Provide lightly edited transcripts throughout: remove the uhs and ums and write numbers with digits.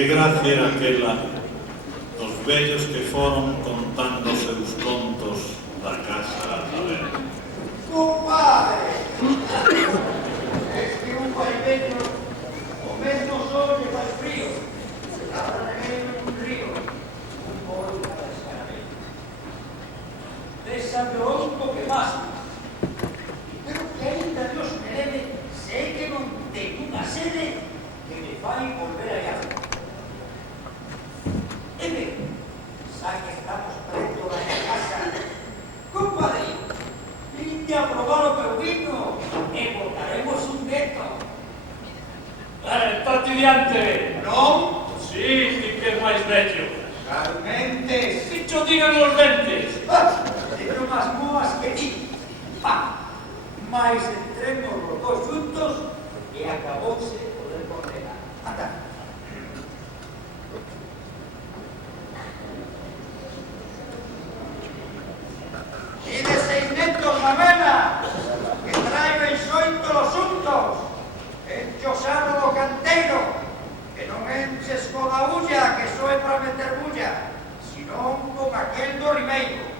Que gracia era aquela dos vellos que foron contando seus contos da casa a saber. Compadre! Es que un paiveño o mesmo sol lle faz frío. La regueiro un río, un pollo para escaramelo. Désame o onco que pasa. Pero que ainda Dios me leve, sei que non ten unha sede que me fai volver allá. E ben, xa que estamos preto da minha casa, compadre, vinte a probar o meu vino e botaremos un veto. Estate diante! Non? Sí, ti que es máis vello. Carmentes. Si cho digan os dentes. Teño máis moas que ti. Mais entremos os dos xuntos e acabouse o de condena. Anda. E de 600 na vela, que traigo en xoito los xuntos, enchosado do canteiro, que non enches con a ulla, que só é para meter bulla, senón con aquel do rimeiro.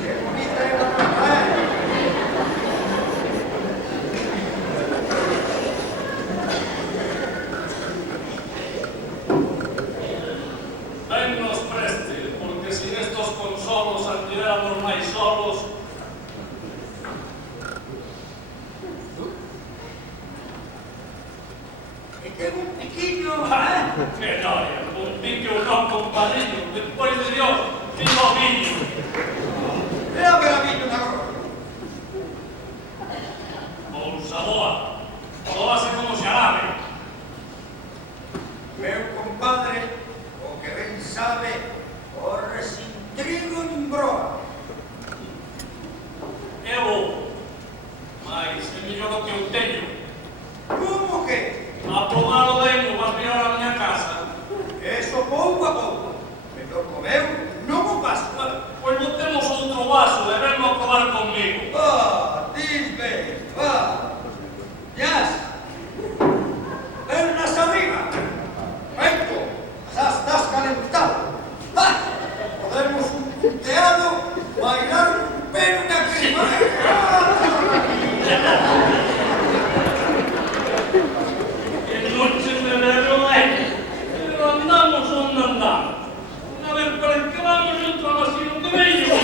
Que bonita é a mujer. Ben nos preste, porque sin estos consolos andiramos máis solos. E ten un piquiño, Que noia, un pique un non compadriño, despois de Dios, fico viño. Era para mí unha cosa. Bolsa boa, tóase como xarabe. Meu compadre, o que ben sabe, corre sin trigo nin broa. É bo, mas é mellor o que eu teño. Como que? A tomar o deño, vas mirar a miña casa. Eso pouco a pouco. Mellor co meu non o paso. Pois non temos outro vaso, e vengo a probar conmigo. Disbe, Yas. Pernas arriba. Feito. Xa estás calentado. Podemos un punteado, bailar un pelo na crema. Que noche de verano é. Pero andamos onde andamos. Unha vez para que vamos, entramos así no que veño.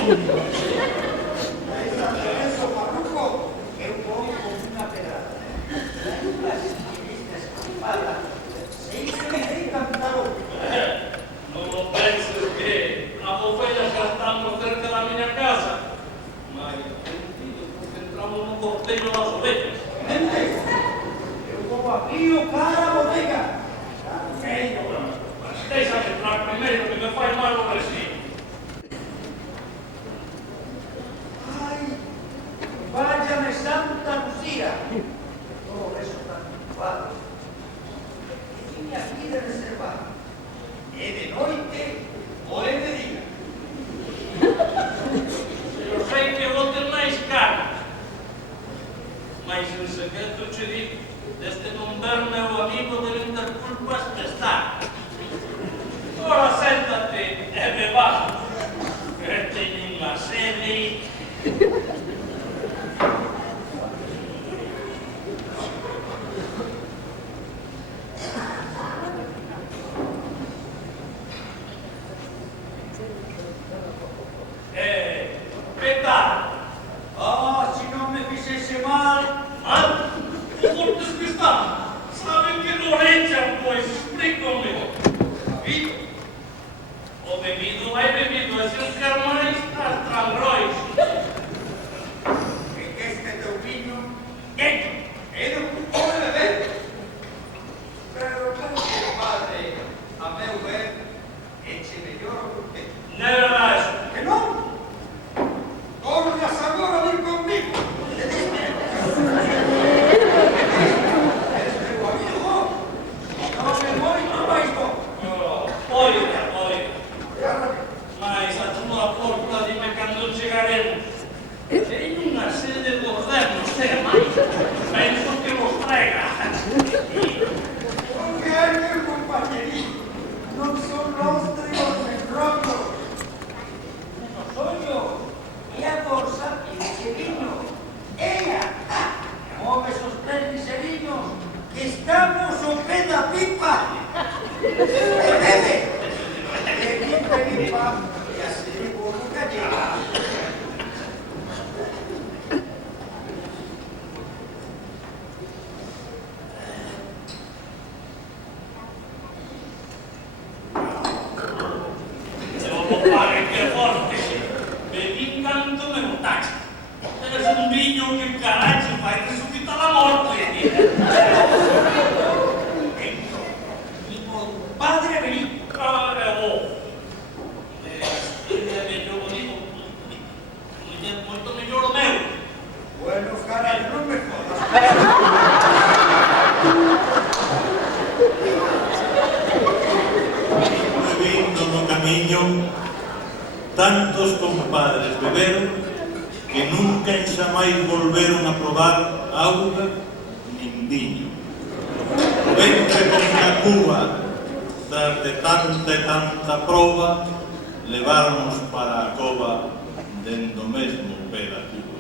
Eso, parruco, eu vou con unha pedrada. Unha estilista escampada. Sei que me dei cantar o... Non lo penses que a bofella xa estamos cerca da miña casa. Mas, sentido, porque entramos no cortello das ovellas. Eu vou a pío cara a bodega. Deixa de entrar primeiro, que me fai mal o recibo. Ai, váyame Santa Lucía. Todo eso tan ocupado. Que vine aquí de reservar. E de noite ou é de día. Eu sei que vou ter máis caro. Mas en secreto che digo, desde non ver meu amigo deben ter culpas de estar. Ora séntate e me vas. Que teño unha sede. Que tal? Se non me fixese mal. O cortes que está? Saben que non echan, pois explícame. David, O bebido é bebido, e se os quer máis, as trangrois. é que este teu viño é do culto de beber. Pero, compadre, a meu ver, eche mellor o que Non é verdade eso. que non. Tornas agora a vir conmigo. Es meu amigo. Non me moito máis bo. Oiga. Mas a túa porta dime cando chegaremos. Teño unha sede de cepa e así o povo gallego. Pare que forte, vedi canto me notaste. Eres un niño que carajo fai resucitar la morte. Ecco, mi padre vení. Molto migliore o meu. Bueno, carai, non me jodas. Vindo no camiño, tantos compadres beberon que nunca enxamais volveron a probar auga nin viño. O ventre con a cuba, tras de tanta e tanta proba, leváronos para a cova dentro mesmo pé da cuba.